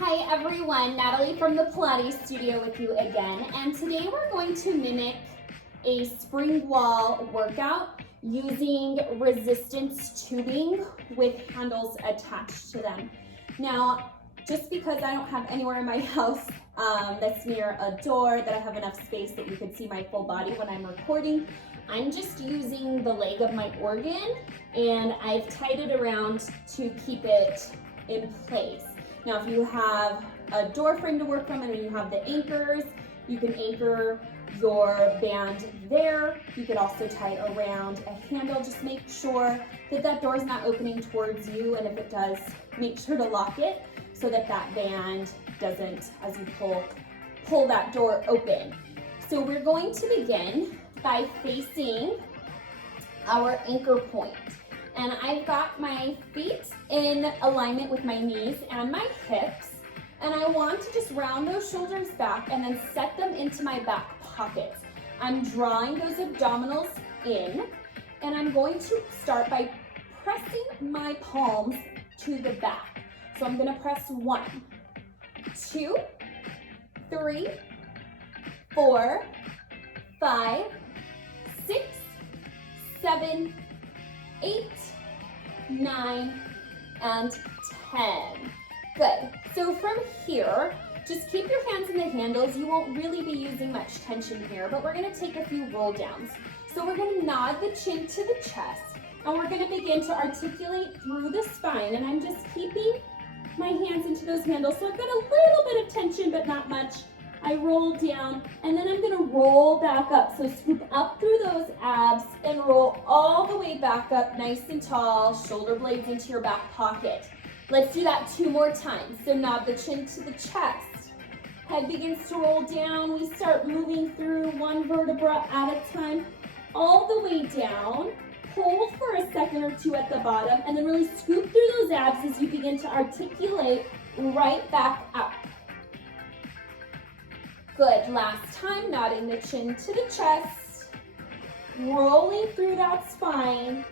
Hi everyone, Natalie from the Pilates studio with you again, and today we're going to mimic a Springwall workout using resistance tubing with handles attached to them. Now, just because I don't have anywhere in my house that's near a door that I have enough space that you could see my full body when I'm recording, I'm just using the leg of my organ and I've tied it around to keep it in place. Now, if you have a door frame to work from and then you have the anchors, you can anchor your band there. You could also tie it around a handle. Just make sure that that door is not opening towards you, and if it does, make sure to lock it so that that band doesn't, as you pull that door open. So we're going to begin by facing our anchor point. And I've got my feet in alignment with my knees and my hips. And I want to just round those shoulders back and then set them into my back pockets. I'm drawing those abdominals in, and I'm going to start by pressing my palms to the back. So I'm gonna press 1, 2, 3, 4, 5, 6, 7, 8, 9, and 10. Good. So from here, just keep your hands in the handles. You won't really be using much tension here, but we're going to take a few roll downs. So we're going to nod the chin to the chest, and we're going to begin to articulate through the spine. And I'm just keeping my hands into those handles. So I've got a little bit of tension, but not much. I roll down, and then I'm gonna roll back up. So scoop up through those abs and roll all the way back up, nice and tall, shoulder blades into your back pocket. Let's do that 2 more times. So nod the chin to the chest. Head begins to roll down. We start moving through one vertebra at a time, all the way down. Hold for a second or 2 at the bottom, and then really scoop through those abs as you begin to articulate right back up. Good, last time, nodding the chin to the chest, rolling through that spine,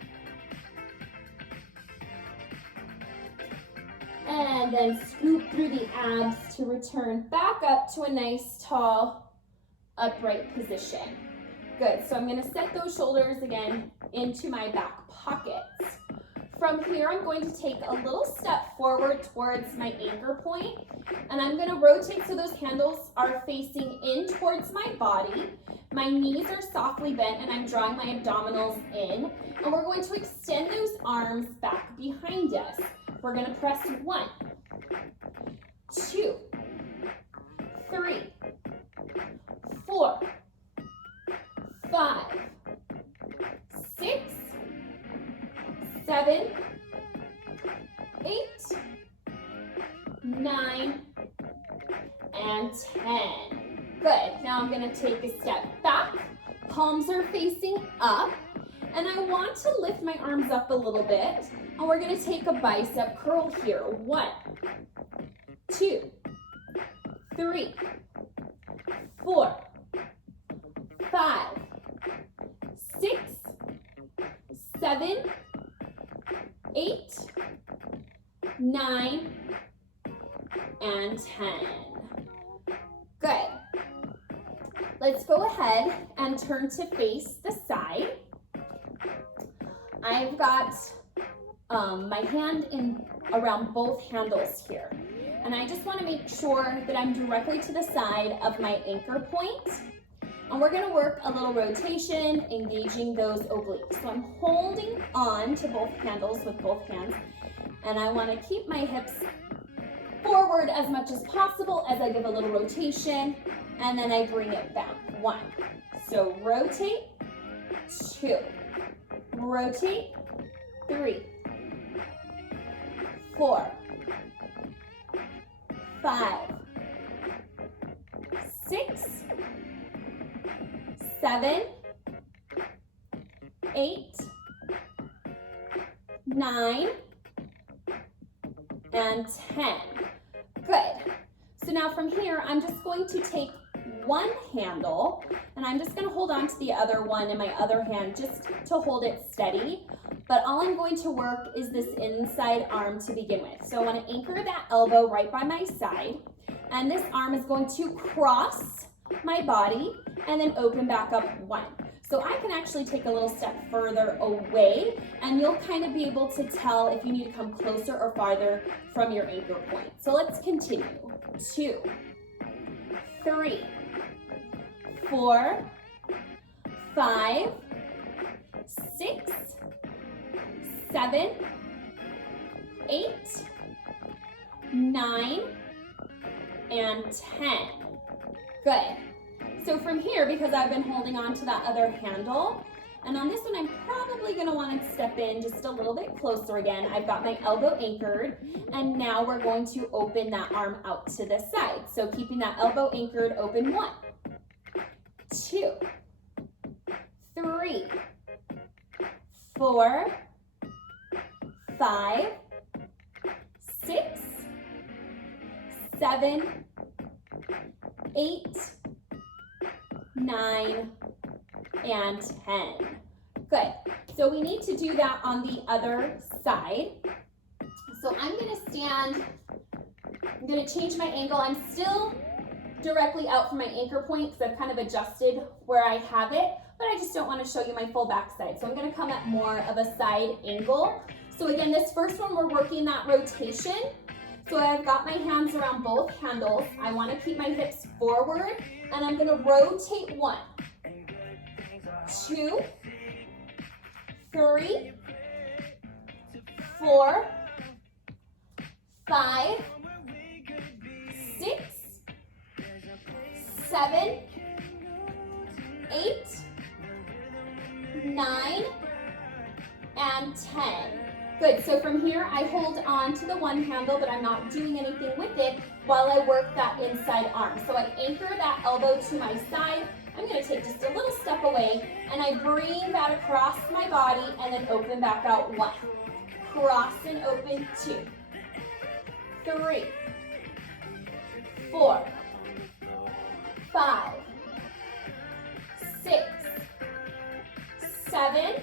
and then scoop through the abs to return back up to a nice, tall, upright position. Good, so I'm gonna set those shoulders again into my back pockets. From here, I'm going to take a little step forward towards my anchor point, and I'm going to rotate so those handles are facing in towards my body. My knees are softly bent, and I'm drawing my abdominals in, and we're going to extend those arms back behind us. We're going to press 1, 2, 3, 4, 5, 6, 7, 8, 9, and 10. Good. Now I'm going to take a step back. Palms are facing up. And I want to lift my arms up a little bit. And we're going to take a bicep curl here. 1, 2, 3, 4, 5, 6, 7, 8, 9, and 10. Good. Let's go ahead and turn to face the side. I've got my hand in around both handles here. And I just want to make sure that I'm directly to the side of my anchor point. And we're going to work a little rotation, engaging those obliques. So I'm holding on to both handles with both hands, and I want to keep my hips forward as much as possible as I give a little rotation, and then I bring it back. 1. So rotate, 2, rotate, 3, 4, 5, 6, 7, 8, 9, and 10. Good. So now from here, I'm just going to take one handle, and I'm just going to hold on to the other one in my other hand just to hold it steady. but all I'm going to work is this inside arm to begin with. So I want to anchor that elbow right by my side, and this arm is going to cross my body and then open back up one. So I can actually take a little step further away, and you'll kind of be able to tell if you need to come closer or farther from your anchor point. So let's continue. 2, 3, 4, 5, 6, 7, 8, 9, and 10. Good. So from here, because I've been holding on to that other handle, and on this one, I'm probably gonna wanna step in just a little bit closer again. I've got my elbow anchored, and now we're going to open that arm out to the side. So keeping that elbow anchored, open 1, 2, 3, 4, 5, 6, 7, 8, 9, and 10. Good. So we need to do that on the other side. So I'm going to stand, I'm going to change my angle. I'm still directly out from my anchor point because I've kind of adjusted where I have it, but I just don't want to show you my full backside. So I'm going to come at more of a side angle. So again, this first one, we're working that rotation. So I've got my hands around both handles. I want to keep my hips forward, and I'm going to rotate 1, 2, 3, 4, 5, 6, 7, 8, 9, and 10. Good, so from here, I hold on to the one handle, but I'm not doing anything with it while I work that inside arm. So I anchor that elbow to my side. I'm gonna take just a little step away, and I bring that across my body and then open back out 1. Cross and open 2, 3, 4, 5, 6, 7,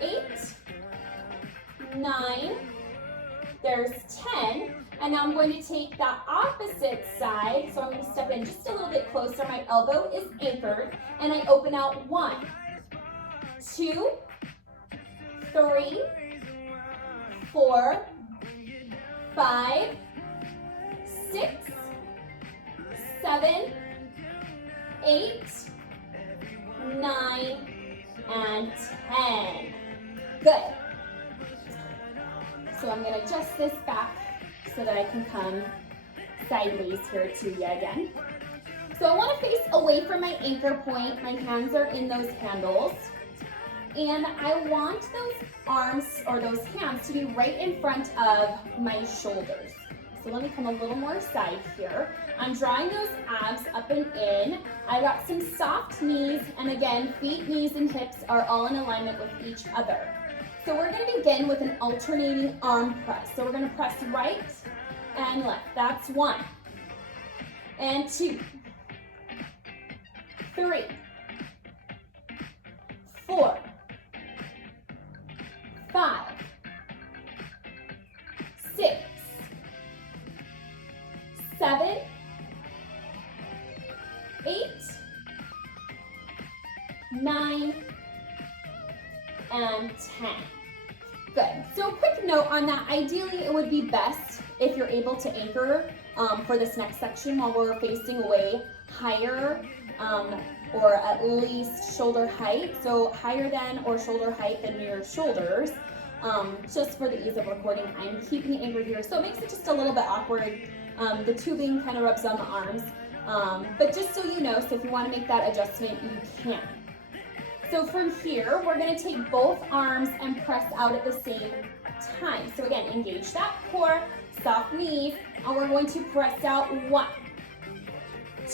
8, 9, there's 10, and now I'm going to take that opposite side, so I'm going to step in just a little bit closer, my elbow is anchored, and I open out 1, 2, 3, 4, 5, 6, 7, 8, 9, and 10. Good. So I'm going to adjust this back so that I can come sideways here to you again. So I want to face away from my anchor point. My hands are in those handles. And I want those arms or those hands to be right in front of my shoulders. So let me come a little more side here. I'm drawing those abs up and in. I've got some soft knees, and again, feet, knees, and hips are all in alignment with each other. So we're going to begin with an alternating arm press. So we're going to press right and left. That's 1, and 2, 3, 4, 5, 6, 7, 8, 9, and 10. Good. So a quick note on that. Ideally, it would be best if you're able to anchor for this next section while we're facing away higher or at least shoulder height. So higher than or shoulder height than your shoulders. Just for the ease of recording, I'm keeping it anchored here. So it makes it just a little bit awkward. The tubing kind of rubs on the arms. But just so you know, so if you want to make that adjustment, you can. So from here, we're going to take both arms and press out at the same time. So again, engage that core, soft knees, and we're going to press out 1,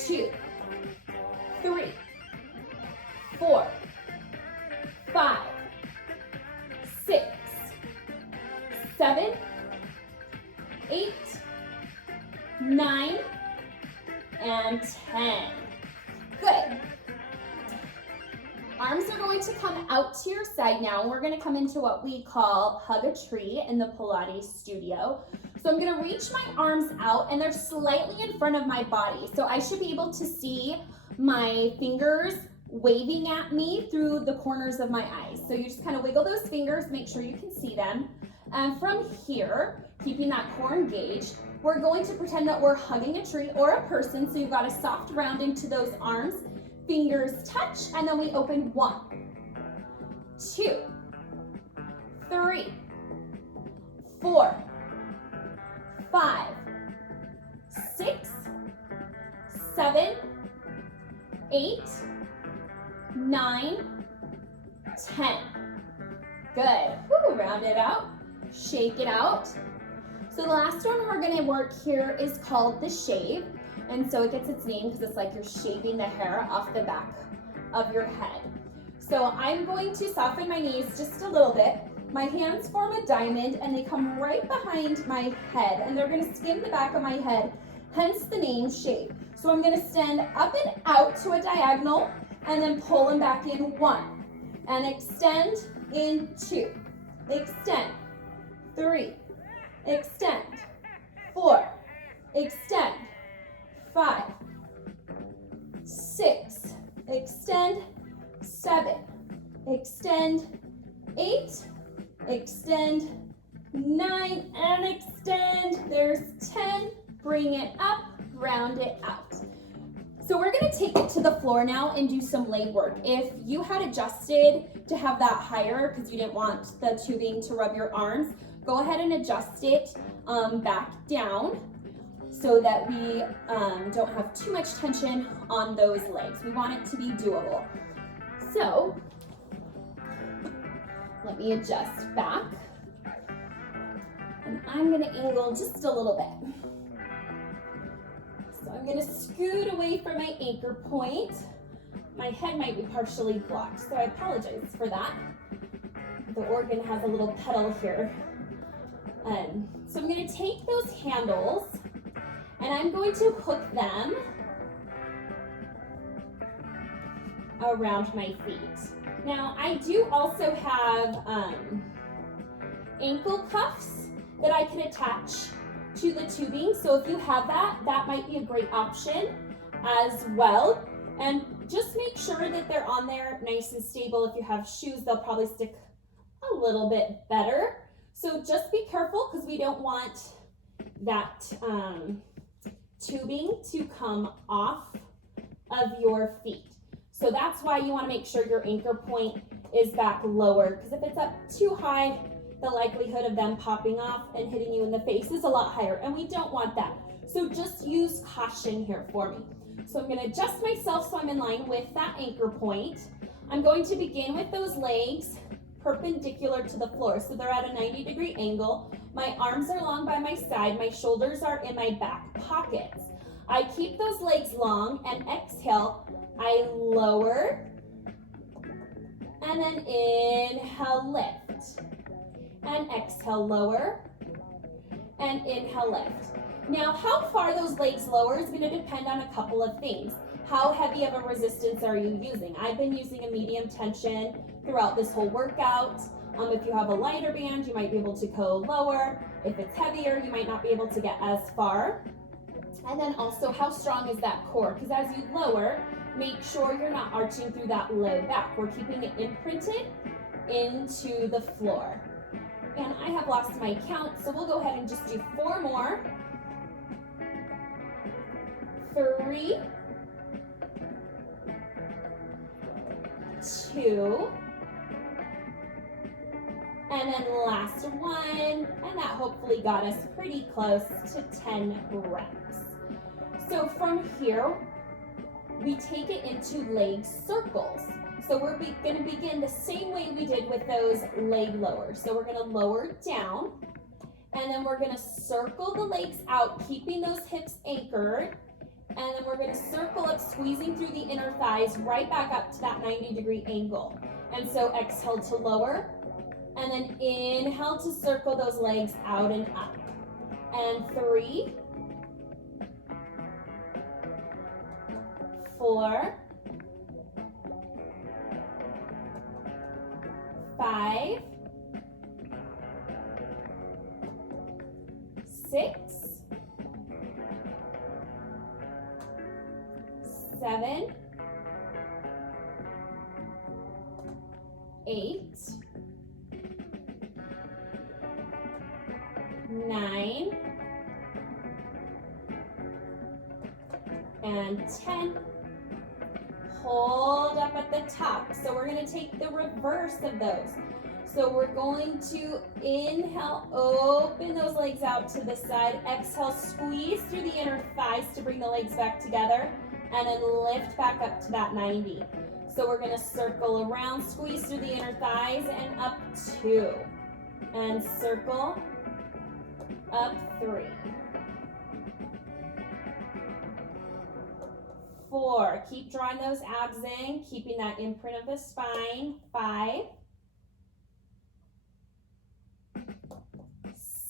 2, 3, 4, 5, 6, 7, 8, 9, and 10. Good. Arms are going to come out to your side now. We're going to come into what we call hug a tree in the Pilates studio. So I'm going to reach my arms out and they're slightly in front of my body. So I should be able to see my fingers waving at me through the corners of my eyes. So you just kind of wiggle those fingers, make sure you can see them. And from here, keeping that core engaged, we're going to pretend that we're hugging a tree or a person. So you've got a soft rounding to those arms. Fingers touch, and then we open 1, 2, 3, 4, 5, 6, 7, 8, 9, 10. Good. Woo, round it out. Shake it out. So the last one we're going to work here is called the shave. And so it gets its name because it's like you're shaving the hair off the back of your head. So I'm going to soften my knees just a little bit. My hands form a diamond and they come right behind my head and they're going to skim the back of my head, hence the name shave. So I'm going to stand up and out to a diagonal and then pull them back in 1 and extend in 2, extend, 3, extend, 4, extend, 5, 6, extend, 7, extend, 8, extend, 9, and extend. There's 10, bring it up, round it out. So we're gonna take it to the floor now and do some leg work. If you had adjusted to have that higher because you didn't want the tubing to rub your arms, go ahead and adjust it back down, so that we don't have too much tension on those legs. We want it to be doable. So let me adjust back. And I'm gonna angle just a little bit. So I'm gonna scoot away from my anchor point. My head might be partially blocked, so I apologize for that. The organ has a little pedal here. So I'm gonna take those handles and I'm going to hook them around my feet. Now, I do also have ankle cuffs that I can attach to the tubing. So if you have that, that might be a great option as well. And just make sure that they're on there nice and stable. If you have shoes, they'll probably stick a little bit better. So just be careful because we don't want that tubing to come off of your feet. So that's why you want to make sure your anchor point is back lower, because if it's up too high, the likelihood of them popping off and hitting you in the face is a lot higher, and we don't want that. So just use caution here for me. So I'm going to adjust myself so I'm in line with that anchor point. I'm going to begin with those legs perpendicular to the floor. So they're at a 90-degree angle. My arms are long by my side. My shoulders are in my back pockets. I keep those legs long and exhale. I lower and then inhale, lift. And exhale, lower and inhale, lift. Now, how far those legs lower is going to depend on a couple of things. How heavy of a resistance are you using? I've been using a medium tension throughout this whole workout. If you have a lighter band, you might be able to go lower. If it's heavier, you might not be able to get as far. And then also, how strong is that core? Because as you lower, make sure you're not arching through that low back. We're keeping it imprinted into the floor. And I have lost my count, so we'll go ahead and just do 4 more. 3, 2, and then last one, and that hopefully got us pretty close to 10 reps. So from here, we take it into leg circles. So we're going to begin the same way we did with those leg lowers. So we're going to lower down, and then we're going to circle the legs out, keeping those hips anchored. And then we're going to circle up, squeezing through the inner thighs, right back up to that 90-degree angle. And so exhale to lower, and then inhale to circle those legs out and up. And 3, 4, 5, 6, 7, 8, 9, and 10. Hold up at the top. So we're going to take the reverse of those. So we're going to inhale, open those legs out to the side. Exhale, squeeze through the inner thighs to bring the legs back together. And then lift back up to that 90. So we're going to circle around, squeeze through the inner thighs, and up 2. And circle, up 3. 4, keep drawing those abs in, keeping that imprint of the spine. 5,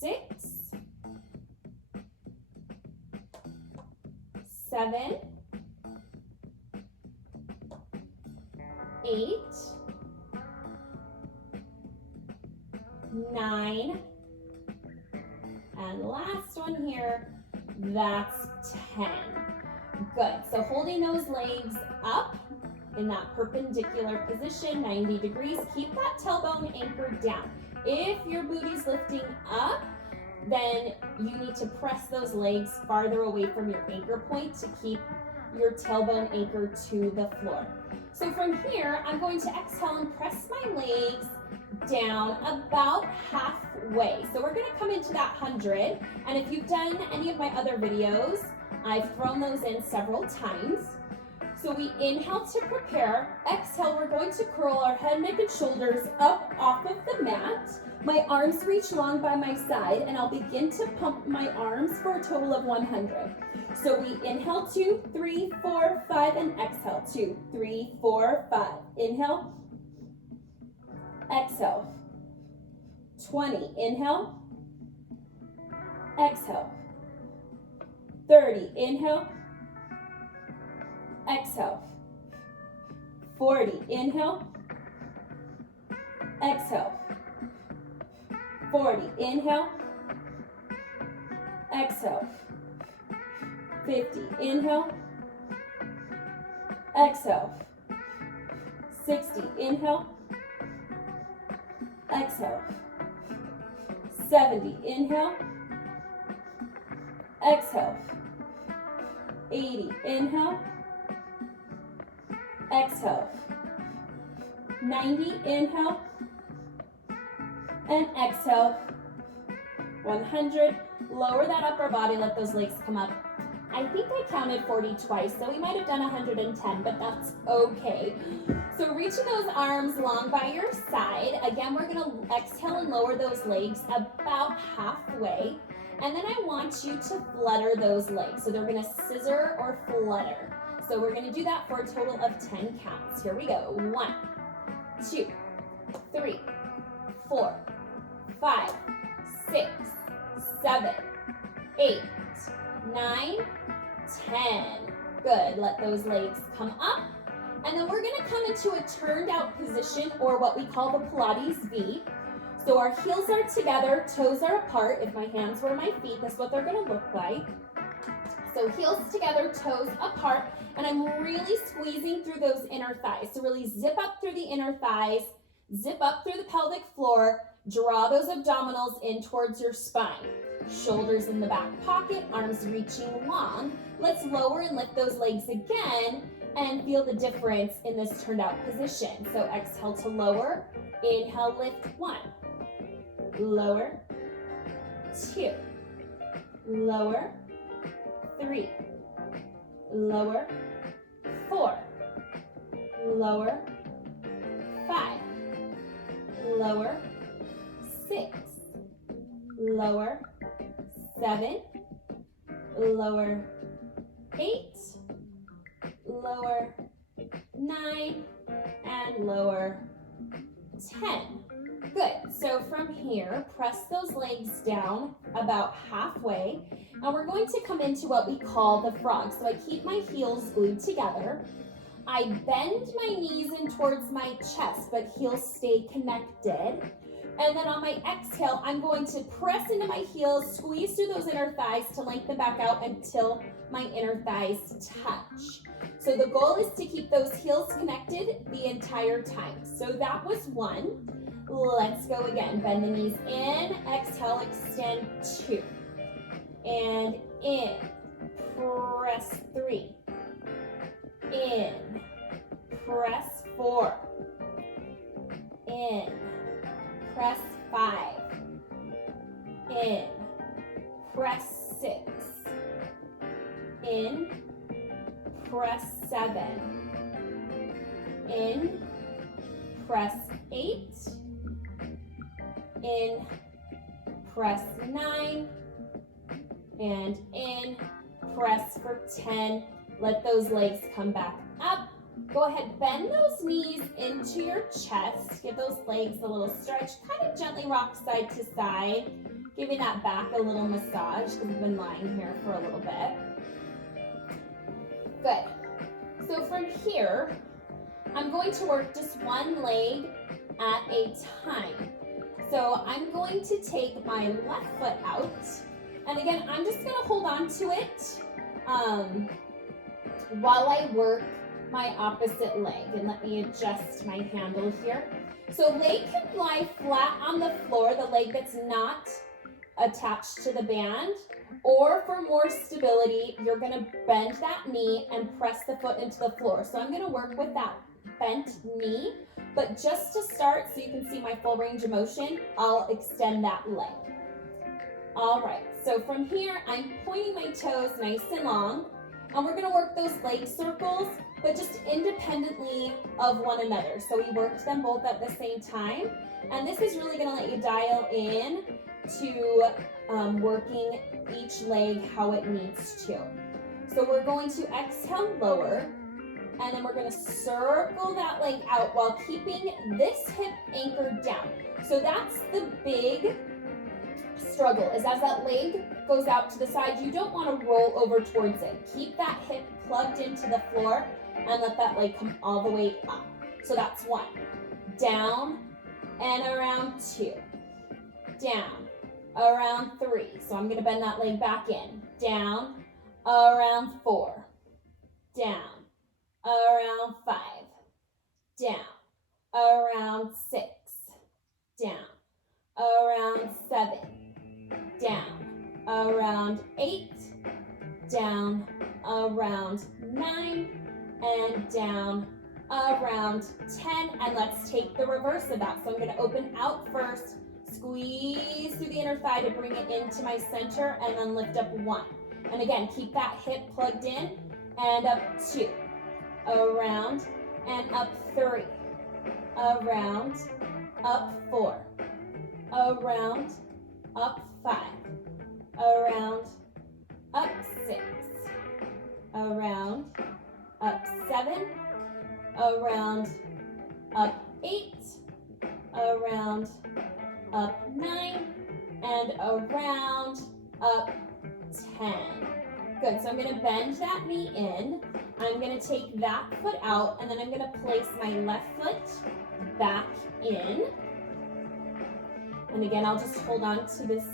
6, 7, 8, 9, and last one here, that's 10. Good, so holding those legs up in that perpendicular position, 90 degrees, keep that tailbone anchored down. If your booty's lifting up, then you need to press those legs farther away from your anchor point to keep your tailbone anchored to the floor. So from here, I'm going to exhale and press my legs down about halfway. So we're gonna come into that 100, and if you've done any of my other videos, I've thrown those in several times. So we inhale to prepare. Exhale, we're going to curl our head, neck, and shoulders up off of the mat. My arms reach long by my side, and I'll begin to pump my arms for a total of 100. So we inhale, 2, 3, 4, 5, and exhale, 2, 3, 4, 5. Inhale, exhale, 20. Inhale, exhale, 30. Inhale, exhale, 40. Inhale, exhale, 40. Inhale, exhale, 50. Inhale, exhale, 60. Inhale, exhale, 70. Inhale, exhale, 80. Inhale, exhale, 90. Inhale, and exhale, 100. Lower that upper body, let those legs come up. I think I counted 40 twice, so we might have done 110, but that's okay. So reaching those arms long by your side. Again, we're gonna exhale and lower those legs about halfway. And then I want you to flutter those legs. So they're gonna scissor or flutter. So we're gonna do that for a total of 10 counts. Here we go. 1, 2, 3, 4, 5, 6, 7, 8, 9, 10. Good, let those legs come up. And then we're gonna come into a turned out position, or what we call the Pilates V. So our heels are together, toes are apart. If my hands were my feet, that's what they're gonna look like. So heels together, toes apart, and I'm really squeezing through those inner thighs. So really zip up through the inner thighs, zip up through the pelvic floor, draw those abdominals in towards your spine. Shoulders in the back pocket, arms reaching long. Let's lower and lift those legs again and feel the difference in this turned out position. So exhale to lower, inhale, lift 1, lower, 2, lower, 3, lower, 4, lower, 5, lower, 6, lower, 7, lower, 8, lower, 9, and lower, 10. Good, so from here, press those legs down about halfway, and we're going to come into what we call the frog. So I keep my heels glued together. I bend my knees in towards my chest, but heels stay connected. And then on my exhale, I'm going to press into my heels, squeeze through those inner thighs to lengthen back out until my inner thighs touch. So the goal is to keep those heels connected the entire time. So that was one. Let's go again. Bend the knees in, exhale, extend 2. And in, press 3. In, press 4. In, press 5. In, press 6. In, press 7. In, press 8. In, press 9. And in, press for 10. Let those legs come back up. Go ahead, bend those knees into your chest. Give those legs a little stretch. Kind of gently rock side to side, giving that back a little massage because we've been lying here for a little bit. Good. So from here, I'm going to work just one leg at a time. So I'm going to take my left foot out. And again, I'm just going to hold on to it while I work my opposite leg. And let me adjust my handle here. So leg can lie flat on the floor, the leg that's not attached to the band. Or for more stability, you're going to bend that knee and press the foot into the floor. So I'm going to work with that bent knee. But just to start, so you can see my full range of motion, I'll extend that leg. All right, so from here, I'm pointing my toes nice and long, and we're gonna work those leg circles, but just independently of one another. So we worked them both at the same time, and this is really gonna let you dial in to working each leg how it needs to. So we're going to exhale, lower, and then we're gonna circle that leg out while keeping this hip anchored down. So that's the big struggle, is as that leg goes out to the side, you don't wanna roll over towards it. Keep that hip plugged into the floor and let that leg come all the way up. So that's 1. Down and around 2. Down, around 3. So I'm gonna bend that leg back in. Down, around 4. Down, around 5, down, around 6, down, around 7, down, around 8, down, around 9, and down, around 10. And let's take the reverse of that. So I'm going to open out first, squeeze through the inner thigh to bring it into my center, and then lift up 1. And again, keep that hip plugged in, and up 2. Around and up 3, around, up 4, around, up 5, around, up 6, around, up 7, around, up 8, around, up 9, and around, up 10. Good, so I'm gonna bend that knee in. I'm gonna take that foot out, and then I'm gonna place my left foot back in. And again, I'll just hold on to this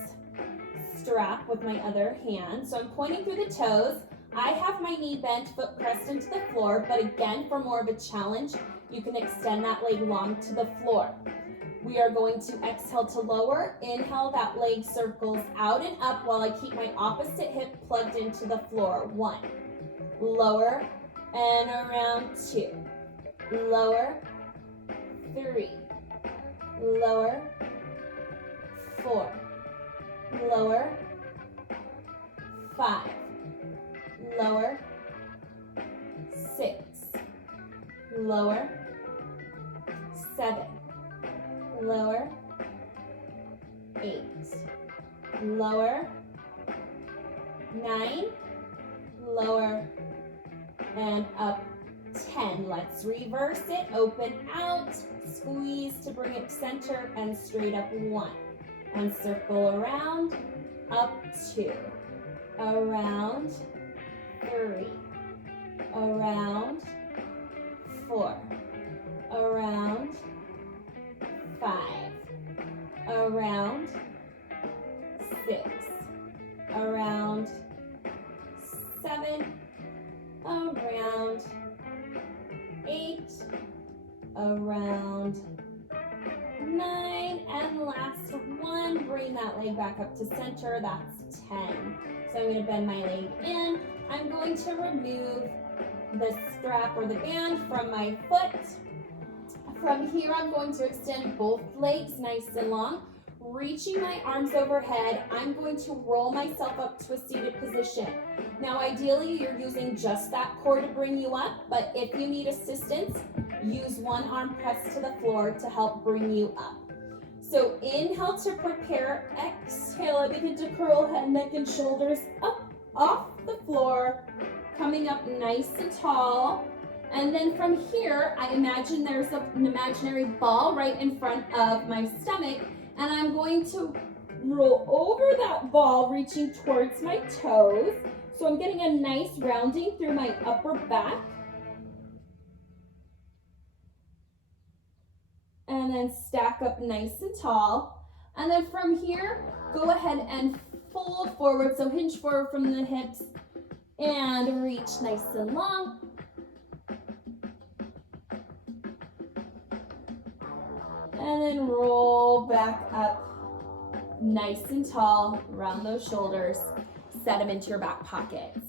strap with my other hand. So I'm pointing through the toes. I have my knee bent, foot pressed into the floor, but again, for more of a challenge, you can extend that leg long to the floor. We are going to exhale to lower. Inhale, that leg circles out and up while I keep my opposite hip plugged into the floor. 1. Lower and around 2. Lower, 3. Lower, 4. Lower, 5. Lower, 6. Lower, 7. Lower, 8. Lower, 9. Lower, and up 10. Let's reverse it. Open out, squeeze to bring it center, and straight up 1. And circle around, up 2. Around 3. Around 4, around, 5, around, 6, around, 7, around, 8, around, 9, and last one, bring that leg back up to center, that's 10. So I'm going to bend my leg in. I'm going to remove the strap or the band from my foot. From here, I'm going to extend both legs nice and long, reaching my arms overhead. I'm going to roll myself up to a seated position. Now, ideally, you're using just that core to bring you up, but if you need assistance, use one arm pressed to the floor to help bring you up. So inhale to prepare, exhale, I begin to curl head, neck, and shoulders up off the floor, coming up nice and tall. And then from here, I imagine there's an imaginary ball right in front of my stomach, and I'm going to roll over that ball, reaching towards my toes. So I'm getting a nice rounding through my upper back. And then stack up nice and tall. And then from here, go ahead and fold forward. So hinge forward from the hips and reach nice and long. And then roll back up nice and tall, round those shoulders, set them into your back pockets.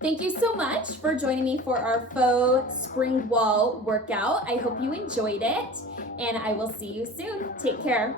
Thank you so much for joining me for our faux spring wall workout. I hope you enjoyed it, and I will see you soon. Take care.